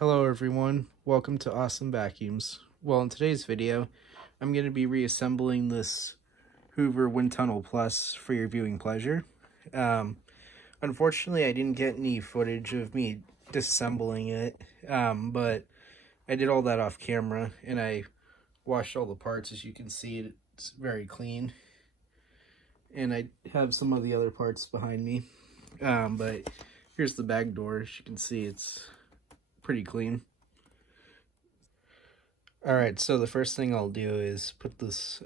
Hello everyone, welcome to AwesomeVacuums. Well, in today's video, I'm going to be reassembling this Hoover WindTunnel Plus for your viewing pleasure. Unfortunately, I didn't get any footage of me disassembling it, but I did all that off camera, and I washed all the parts. As you can see, it's very clean. And I have some of the other parts behind me, but here's the back door. As you can see, it's pretty clean. Alright, so the first thing I'll do is put this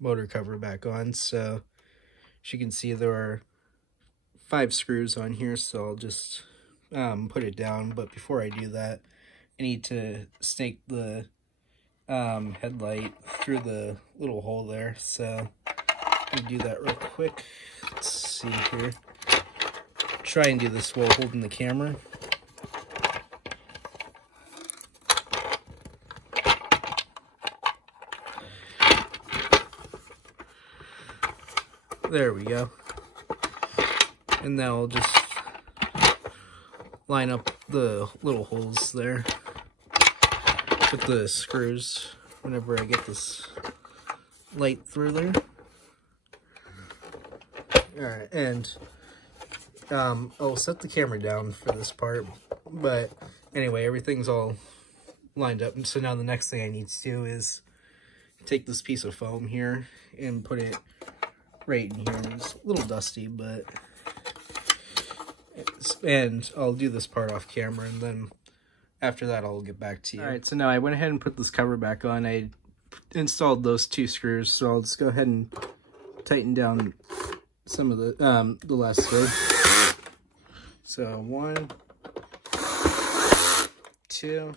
motor cover back on. So as you can see, there are 5 screws on here, so I'll just put it down. But before I do that, I need to snake the headlight through the little hole there. So let me do that real quick. Let's see here. Try and do this while holding the camera. There we go. And now I'll just line up the little holes there with the screws whenever I get this light through there. Alright, and I'll set the camera down for this part, but anyway, everything's all lined up. And so now the next thing I need to do is take this piece of foam here and put it right in here. It's a little dusty, but and I'll do this part off camera, and then after that I'll get back to you. Alright, so now I went ahead and put this cover back on. I installed those 2 screws, so I'll just go ahead and tighten down some of the last screw. So 1, 2,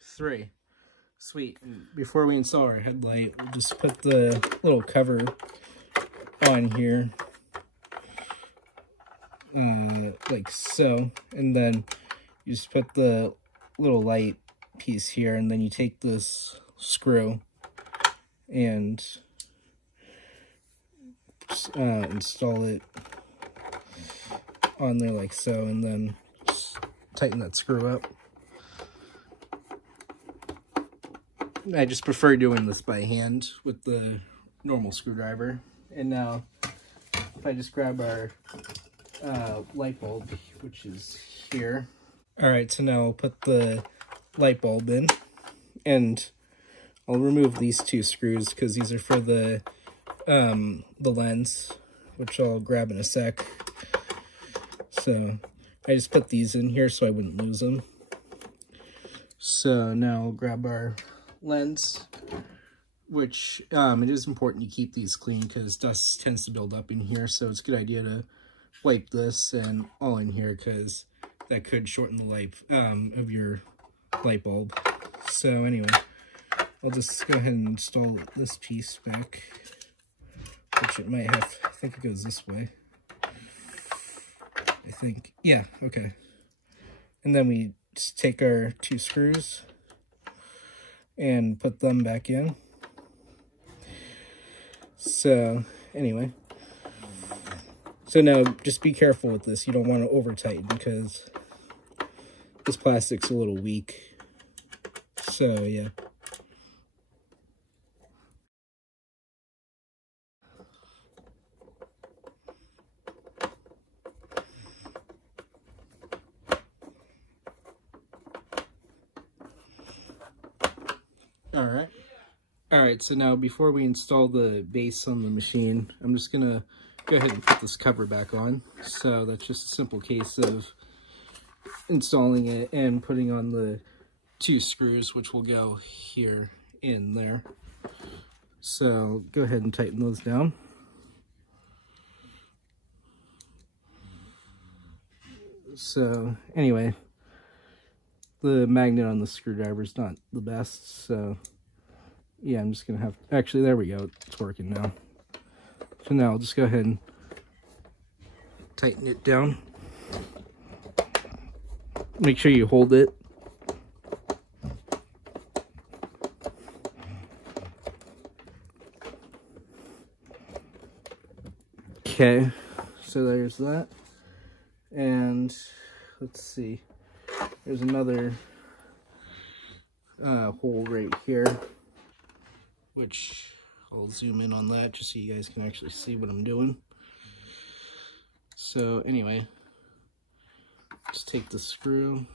3. Sweet. And before we install our headlight, we'll just put the little cover on here, like so, and then you just put the little light piece here, and then you take this screw and install it on there like so, and then just tighten that screw up. I just prefer doing this by hand with the normal screwdriver. And now, if I just grab our light bulb, which is here. Alright, so now I'll put the light bulb in, and I'll remove these 2 screws because these are for the lens, which I'll grab in a sec. So I just put these in here so I wouldn't lose them. So now I'll grab our lens, which it is important to keep these clean because dust tends to build up in here, so it's a good idea to wipe this and all in here because that could shorten the life of your light bulb. So anyway, I'll just go ahead and install this piece back, which it might have, I think it goes this way. I think, yeah, okay. And then we just take our 2 screws and put them back in. So anyway, so now just be careful with this. You don't want to over tighten because this plastic's a little weak. So yeah. Alright, so now before we install the base on the machine, I'm just going to go ahead and put this cover back on. So that's just a simple case of installing it and putting on the 2 screws, which will go here in there. So go ahead and tighten those down. So anyway, the magnet on the screwdriver is not the best, so yeah, I'm just going to have... Actually, there we go. It's working now. So now I'll just go ahead and tighten it down. Make sure you hold it. Okay, so there's that. And let's see. there's another hole right here, which I'll zoom in on that just so you guys can actually see what I'm doing. So anyway, just take the screw.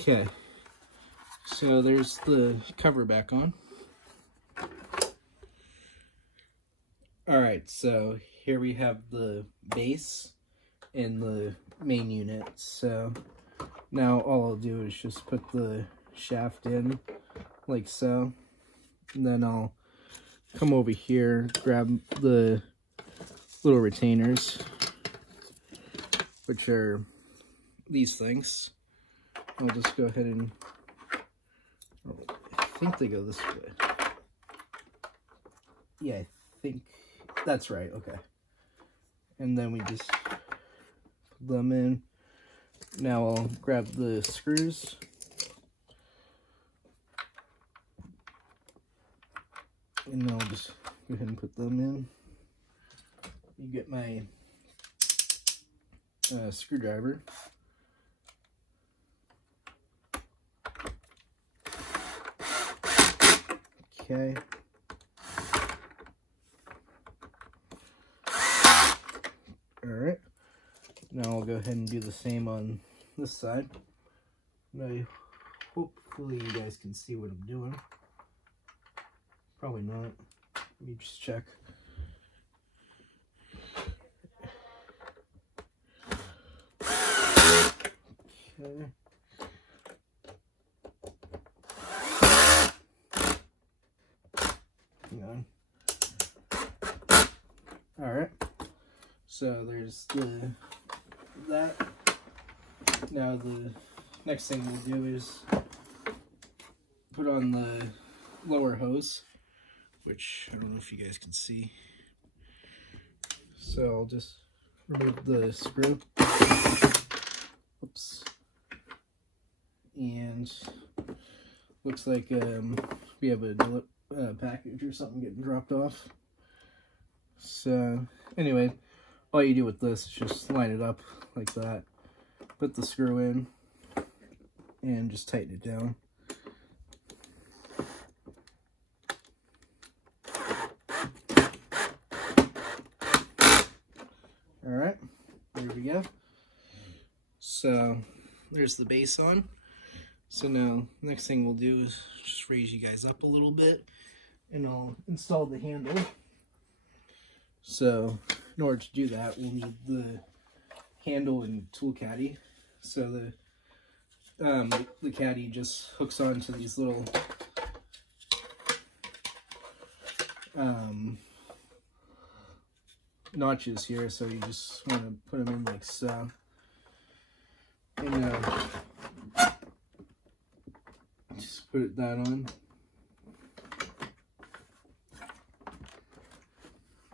Okay, so there's the cover back on. Alright, so here we have the base and the main unit. So now all I'll do is just put the shaft in like so. And then I'll come over here, grab the little retainers, which are these things. I'll just go ahead and, I think they go this way. Yeah, I think that's right, okay. And then we just put them in. Now I'll grab the screws. And I'll just go ahead and put them in. You get my screwdriver. Okay. Alright. Now I'll go ahead and do the same on this side. Hopefully you guys can see what I'm doing. Probably not. Let me just check. Okay. Alright, so there's that. Now the next thing we'll do is put on the lower hose, which I don't know if you guys can see. So I'll just remove the screw. Oops. And looks like we have a package or something getting dropped off. So anyway, all you do with this is just line it up like that, put the screw in, and just tighten it down. Alright, there we go. So there's the base on. So now next thing we'll do is just raise you guys up a little bit, and I'll install the handle. So in order to do that, we'll need the handle and tool caddy. So the caddy just hooks onto these little notches here. So you just want to put them in like so. And just put that on.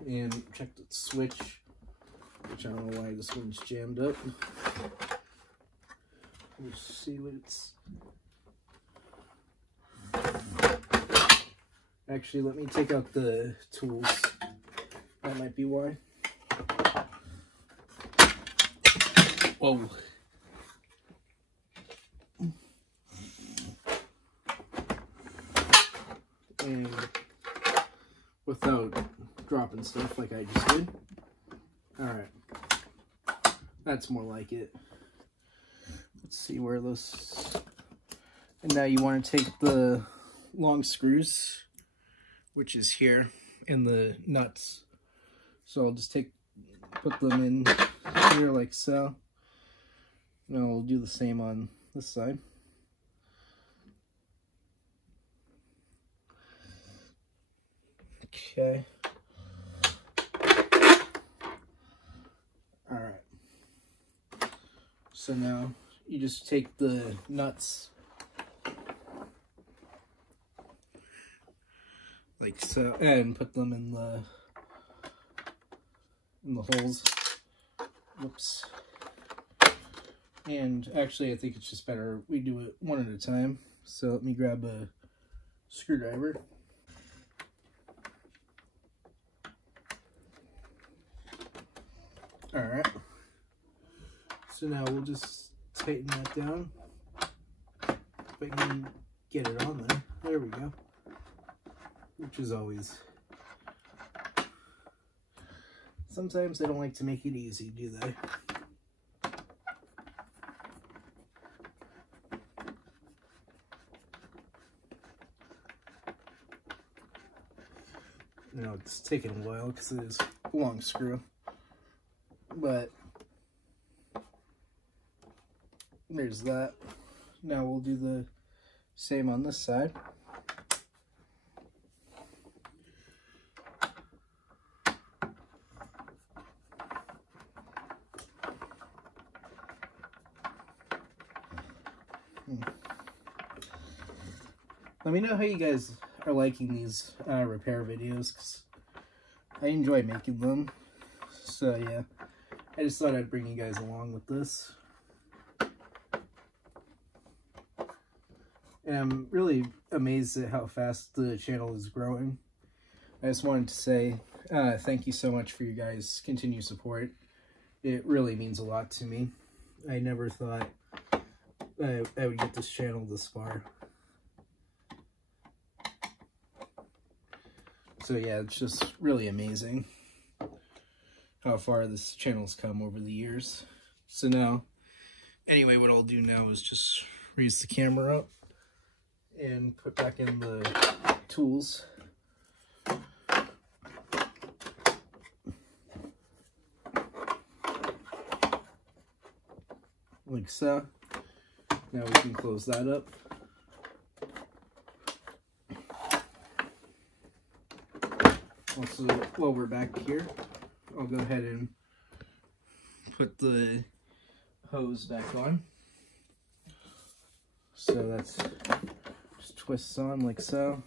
And check the switch, which I don't know why this one's jammed up. We'll see what it's... Actually, let me take out the tools. That might be why. Whoa. And without dropping stuff like I just did. Alright. That's more like it. Let's see where those... And now you want to take the long screws, which is here, and the nuts. So I'll just put them in here like so. And I'll do the same on this side. Okay. Alright. So now you just take the nuts like so and put them in the holes. Whoops. And actually I think it's just better we do it one at a time. So let me grab a screwdriver. Alright. So now we'll just tighten that down. If I can get it on there. There we go. Which is always... Sometimes they don't like to make it easy, do they? You know, it's taking a while because it is a long screw. But there's that. Now we'll do the same on this side. Let me know how you guys are liking these repair videos, because I enjoy making them. So yeah, I just thought I'd bring you guys along with this. And I'm really amazed at how fast the channel is growing. I just wanted to say thank you so much for your guys' continued support. It really means a lot to me. I never thought I would get this channel this far. So yeah, it's just really amazing how far this channel's come over the years. So now, anyway, what I'll do now is just raise the camera up and put back in the tools. Like so. Now we can close that up. Also, while we're back here, I'll go ahead and put the hose back on. So that's just twists on like so.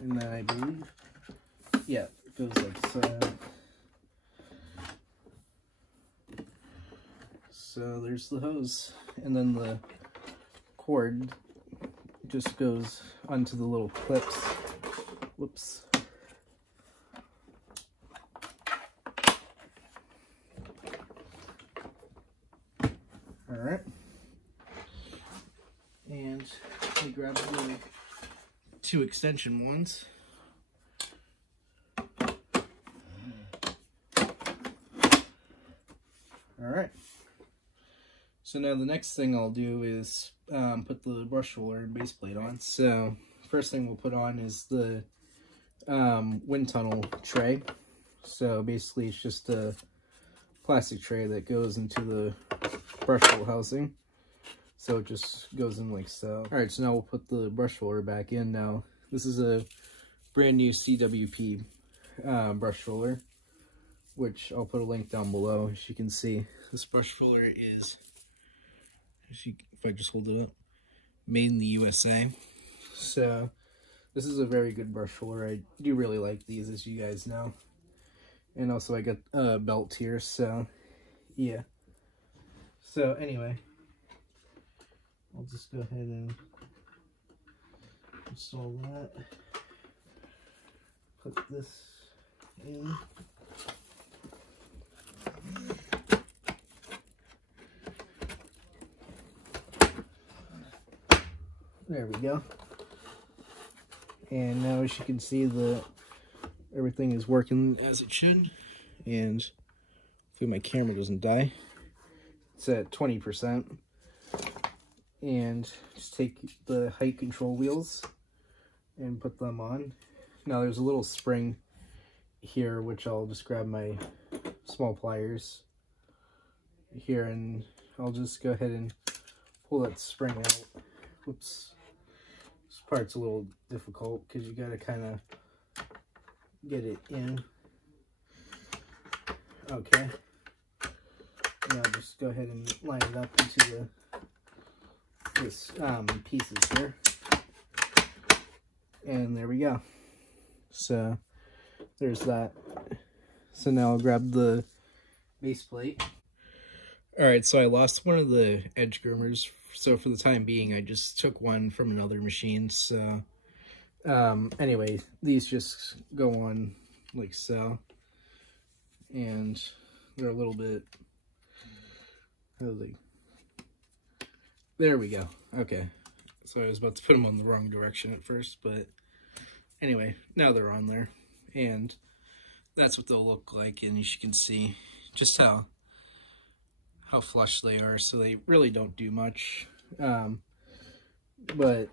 And then I believe, yeah, it goes like so. So there's the hose. And then the cord just goes onto the little clips. Whoops. All right. And we grab the 2 extension ones. All right. So now the next thing I'll do is put the brush roller and base plate on. So first thing we'll put on is the wind tunnel tray. So basically it's just a plastic tray that goes into the brush roller housing. So it just goes in like so. Alright, so now we'll put the brush roller back in. Now this is a brand new CWP brush roller, which I'll put a link down below. As you can see, this brush roller is, if I just hold it up, made in the USA. So this is a very good brush roller. I do really like these, as you guys know. And also I got a belt here, so yeah. So anyway, I'll just go ahead and install that. Put this in. There we go. And now, as you can see, everything is working as it should. And hopefully my camera doesn't die. It's at 20%. And just take the height control wheels and put them on. Now there's a little spring here, which I'll just grab my small pliers here, and I'll just go ahead and pull that spring out. Whoops. This part's a little difficult because you gotta kind of get it in. Okay. Now just go ahead and line it up into this pieces here. And there we go. So there's that. So now I'll grab the base plate. Alright, so I lost one of the edge groomers. So for the time being, I just took one from another machine. So anyway, these just go on like so. And they're a little bit, how do they, there we go. Okay. So I was about to put them on the wrong direction at first, but anyway, now they're on there. And that's what they'll look like, and as you can see just how flush they are, so they really don't do much, but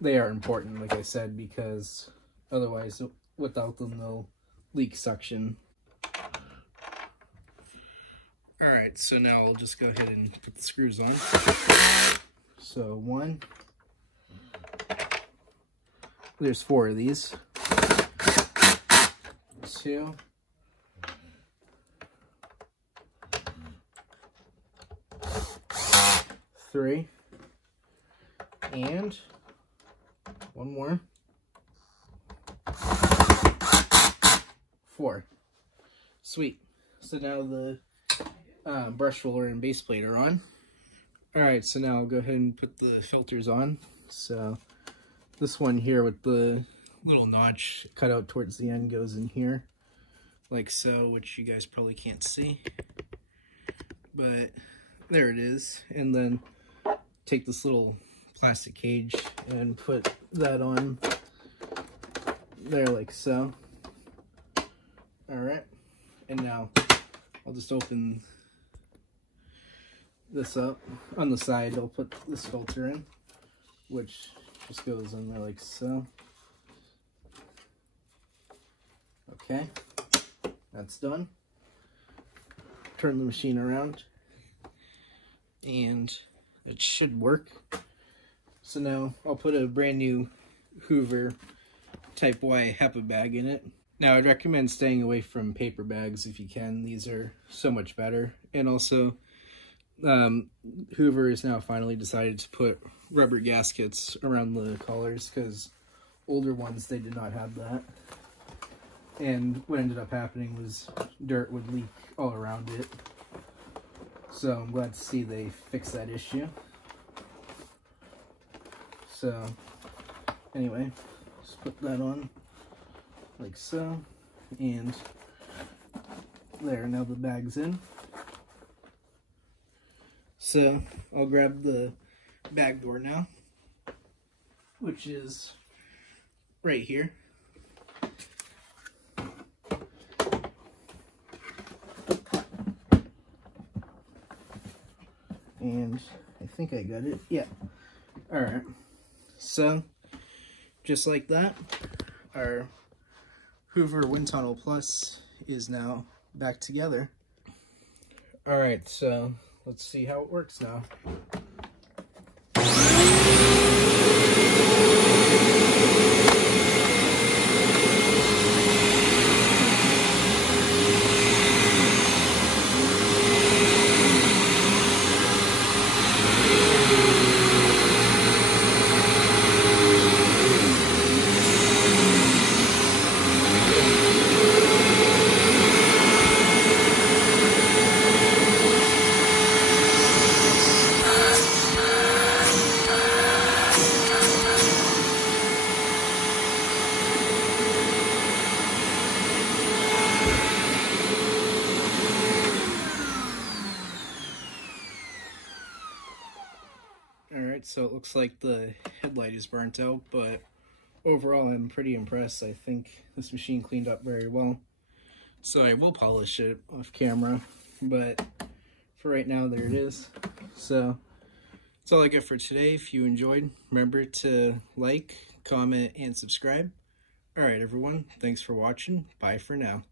they are important, like I said, because otherwise without them they'll leak suction. Alright, so now I'll just go ahead and put the screws on. So 1, there's 4 of these. 2, 3, and 1 more, 4. Sweet. So now the brush roller and base plate are on. Alright, so now I'll go ahead and put the filters on. So this one here with the little notch cut out towards the end goes in here, like so, which you guys probably can't see. But there it is. And then take this little plastic cage and put that on there like so. Alright, and now I'll just open this up. On the side I'll put this filter in, which just goes in there like so. Okay, that's done. Turn the machine around and it should work. So now I'll put a brand new Hoover Type Y HEPA bag in it. Now I'd recommend staying away from paper bags if you can. These are so much better. And also Hoover has now finally decided to put rubber gaskets around the collars, because older ones, they did not have that. And what ended up happening was dirt would leak all around it. So I'm glad to see they fixed that issue. So anyway, just put that on like so, and there, now the bag's in. So I'll grab the bag door now, which is right here. And I think I got it. Yeah. Alright. So, just like that, our Hoover WindTunnel Plus is now back together. Alright, so let's see how it works now. Alright, so it looks like the headlight is burnt out, but overall I'm pretty impressed. I think this machine cleaned up very well. So I will polish it off camera, but for right now, there it is. So that's all I got for today. If you enjoyed, remember to like, comment, and subscribe. Alright everyone, thanks for watching. Bye for now.